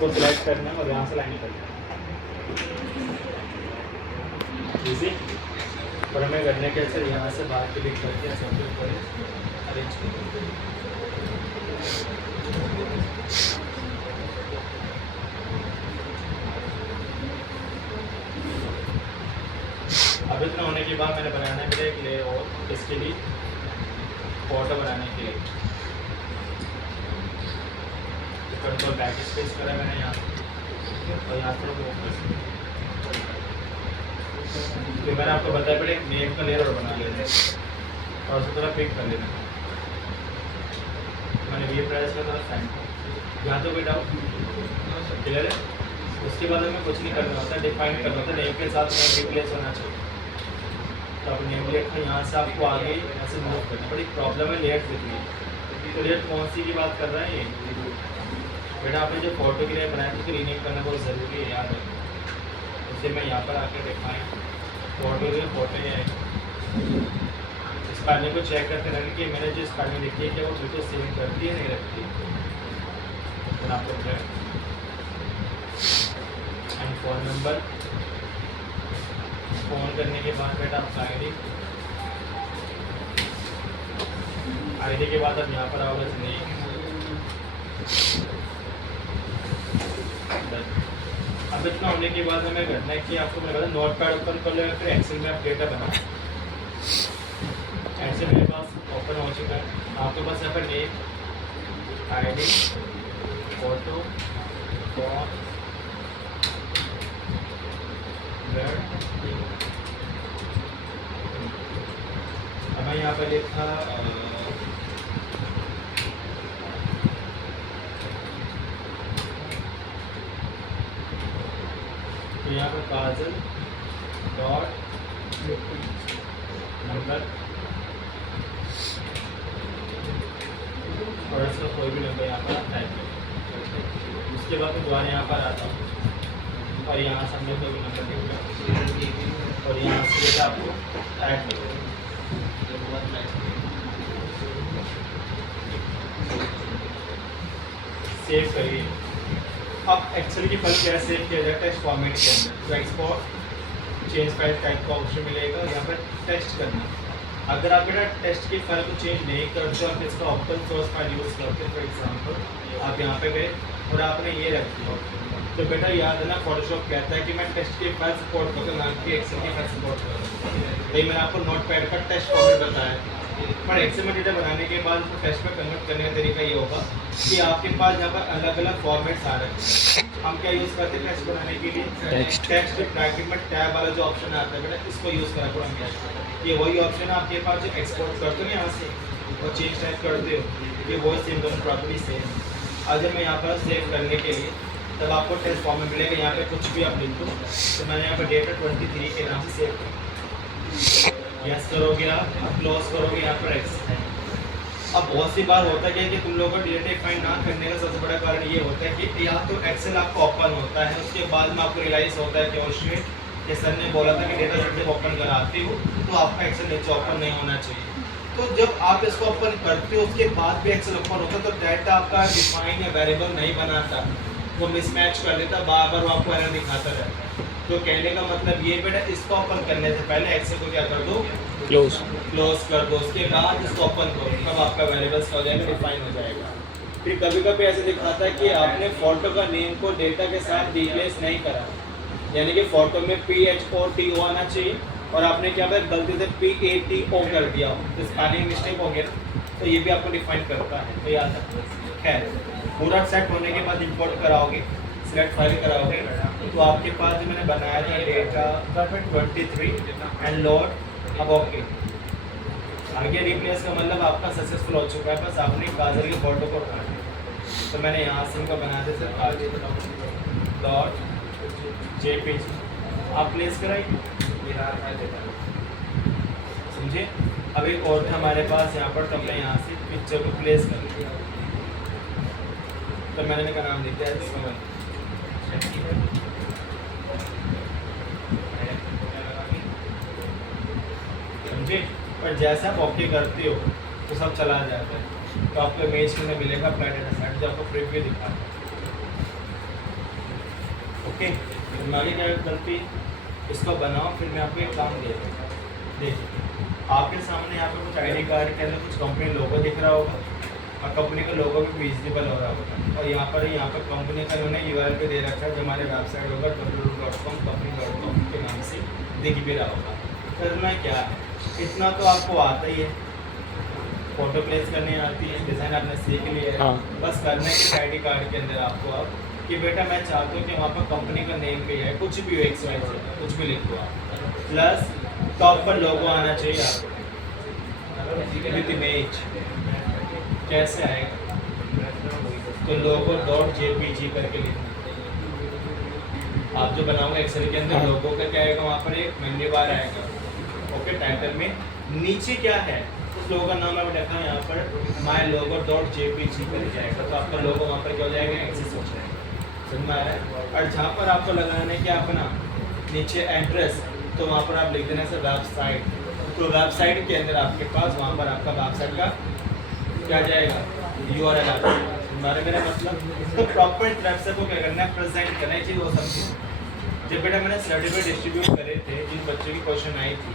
आपको सिलेक्ट करना है और यहाँ से लाइन करना है। इजी। और हमें करने के सर यहाँ से बाहर क्लिक करके सबके ऊपर अरेंज करें। अब इतना होने के बाद मैंने बनाना है एक ले और इसके लिए फोटो बनाने के लिए कंट्रोल बैक स्पेस करा मैंने यहाँ और यहाँ पर तो मैंने आपको बताया पहले एक नेम का लेयर और बना लेते हैं और उसे थोड़ा पिक कर लेना। मैंने ये प्राइस का थोड़ा साइन यहाँ तो कोई डाउट क्लियर है। उसके बाद हमें कुछ नहीं करना होता, डिफाइन करना होता है नेम के साथ नेम रिप्लेस होना चाहिए। तो आप नेम लेयर का यहाँ से आपको आगे ऐसे मूव करना। बड़ी प्रॉब्लम है लेयर दिख रही है, तो लेयर कौन सी की बात कर रहा है ये बेटा आपने जो फोटो के लिए बनाया तो रीनेम करना बहुत ज़रूरी है, याद है। उसे मैं यहाँ पर आकर डिफाइन फोटो के फोटो है स्पेलिंग को चेक करते रहेंगे कि मैंने जो स्पेलिंग लिखी है क्या वो बिल्कुल सेम करती है नहीं रखती है। आपको एंड फ़ोन नंबर फ़ोन करने के बाद बेटा आपका आईडी के बाद अब यहाँ पर आओगे नहीं। अब इतना होने के बाद हमें करना है कि आपको मैंने बताया नोट पैड ओपन कर लो या फिर एक्सेल में आप डेटा बनाओ। ऐसे मेरे पास ओपन हो चुका है। आपके पास यहाँ पर नेम आईडी फोटो फॉर्म हमें यहाँ पर लिखा तो यहाँ पर काजल डॉट नंबर और इसका कोई भी नंबर यहाँ पर टाइप करें। उसके बाद मैं दोबारा यहाँ पर आता हूँ और यहाँ से हमने कोई भी नंबर लिखा और यहाँ से आपको ऐड करो। सेव करिए। अब एक्सेल की फाइल कैसे सेव किया जाए टेक्स्ट फॉर्मेट के अंदर, तो एक्सपोर्ट चेंज फाइल टाइप का ऑप्शन मिलेगा। यहाँ पर टेक्स्ट करना। अगर आप बेटा टेक्स्ट की फाइल को चेंज नहीं करते आप इसका ओपन सोर्स फाइल यूज़ करते फॉर एग्जांपल आप यहाँ पे गए और आपने ये रख दिया तो बेटा याद है ना फोटोशॉप कहता है कि मैं टेक्स्ट की फाइल सपोर्ट करूँ ना कि एक्सेल की फाइल सपोर्ट करूँ। यही मैंने आपको नोट पैड पर टेक्स्ट फॉर्मेट बताया। पर एक्सेल में डेटा बनाने के बाद उसको टेक्स्ट में कन्वर्ट करने का तरीका ये होगा कि आपके पास यहाँ पर अलग अलग फॉर्मेट्स आ रहे हैं। हम क्या यूज़ करते हैं टेक्स्ट बनाने के लिए टेक्स्ट ब्रैकेट में टैब वाला जो ऑप्शन आता है बेटा इसको यूज़ करा करो। हम ये वही ऑप्शन है आपके पास जो एक्सपोर्ट करते हो यहाँ से और चेंज टाइप करते हो, ये वही सेम दोनों प्रॉपर्टी सेम। अगर मैं यहाँ पर सेव करने के लिए तब आपको टेक्स्ट फॉर्म में मिलेगा। यहाँ पे कुछ भी आप लिख दो तो मैंने यहाँ पर डेटा 23 के नाम से सेव किया। यस करोगे आप क्लोज करोगे यहाँ पर एक्स। अब बहुत सी बार होता है कि तुम लोगों को डेटा फाइंड ना करने का सबसे बड़ा कारण ये होता है कि या तो एक्सेल आपको ओपन होता है उसके बाद में आपको रियलाइज होता है कि ओशिट कि सर ने बोला था कि डेटा सेट जब ओपन कराते हो तो आपका एक्सेल नीचे ओपन नहीं होना चाहिए। तो जब आप इसको ओपन करते हो उसके बाद भी एक्सेल ओपन होता है तो डाटा आपका डिफाइन या वेरिएबल नहीं बनाता, वो मिसमैच कर देता, बार बार वो आपको एरर दिखाता रहता है। तो कहने का मतलब ये बेटा इसको ओपन करने से पहले एक्सेल को क्या कर दो क्लोज कर दो, उसके बाद इसको ओपन करो तब आपका वेरिएबल्स हो जाएगा डिफाइन हो जाएगा। फिर कभी कभी ऐसे दिखाता है कि आपने फोटो का नेम को डेटा के साथ रिप्लेस नहीं करा, यानी कि फोटो में PHOTO आना चाहिए और आपने क्या बताया गलती से PATO कर दिया तो स्पेलिंग मिस्टेक हो गया, तो ये भी आपको डिफाइन करता है। तो याद रखो। खैर पूरा सेट होने के बाद इंपोर्ट कराओगे सिलेक्ट फाइल कराओगे तो आपके पास जो मैंने बनाया था डेटा 23 एंड लोड। अब ओके आगे रिप्लेस का मतलब आपका सक्सेसफुल हो चुका है, बस आपने काजल की फोटो को उठाना है। तो मैंने यहाँ से इनका बना दिया सर काजल डॉट JPG आप प्लेस कराइए, समझे। अब एक और था हमारे पास यहाँ पर, तो हमने यहाँ से पिक्चर को प्लेस कर लिया तो मैंने इनका नाम लिख दिया है समझे। पर जैसे आप ओके करते हो तो सब चला जाता है, तो आपको इमेज में मिलेगा अपना डेटा सेट जो आपको प्रीव्यू दिखा है। ओके, मैं आगे क्या गलती, इसको बनाओ, फिर मैं आपको एक काम दे रहा हूँ। देखिए आपके सामने यहाँ पे कुछ आईडी कार्ड के अंदर कुछ कंपनी लोगो दिख रहा होगा और कंपनी का लोगो भी विजिबल हो रहा होगा, और यहाँ पर कंपनी का उन्होंने URL पे दे रखा है जो हमारे वेबसाइट होगा www.company.com के नाम से दिख भी रहा होगा। करना क्या है, इतना तो आपको आता ही है, फोटो प्लेस करने आती है, डिज़ाइन आपने सीख लिया है। हाँ। बस करना है कि आईडी कार्ड के अंदर आपको अब कि बेटा मैं चाहता हूँ कि वहाँ पर कंपनी का नेम भी है, कुछ भी हो, XYZ कुछ भी लिख दो आप, प्लस टॉप पर लोगो आना चाहिए आपको विद इमेज। कैसे आएगा, तो लोगो .jpg करके लिखना। आप जो बनाओगे एक्सेल के अंदर हाँ। लोगो का क्या आएगा, वहाँ पर एक मेन्यू बार आएगा, ओके, टाइटल में नीचे क्या है उस लोगो का नाम मैं रखा है यहाँ पर माई लोगो .jpg कर जाएगा, तो आपका लोगो वहाँ पर क्या हो जाएगा, एक्सेस हो जाएगा। समझ में आ रहा है। और जहाँ पर आपको लगाना है क्या अपना नीचे एड्रेस, तो वहाँ पर आप लिख देना सर वेबसाइट, तो वेबसाइट के अंदर आपके पास वहाँ पर आपका वेबसाइट का क्या जाएगा, URL आ जाएगा। तुम्हारे मेरा मतलब तो प्रॉपर तरफ से को क्या करना है, प्रेजेंट करना चाहिए वो सब चीज़। जब बेटा मैंने सर्टिफिकेट डिस्ट्रीब्यूट करे थे, जिन बच्चों की क्वेश्चन आई थी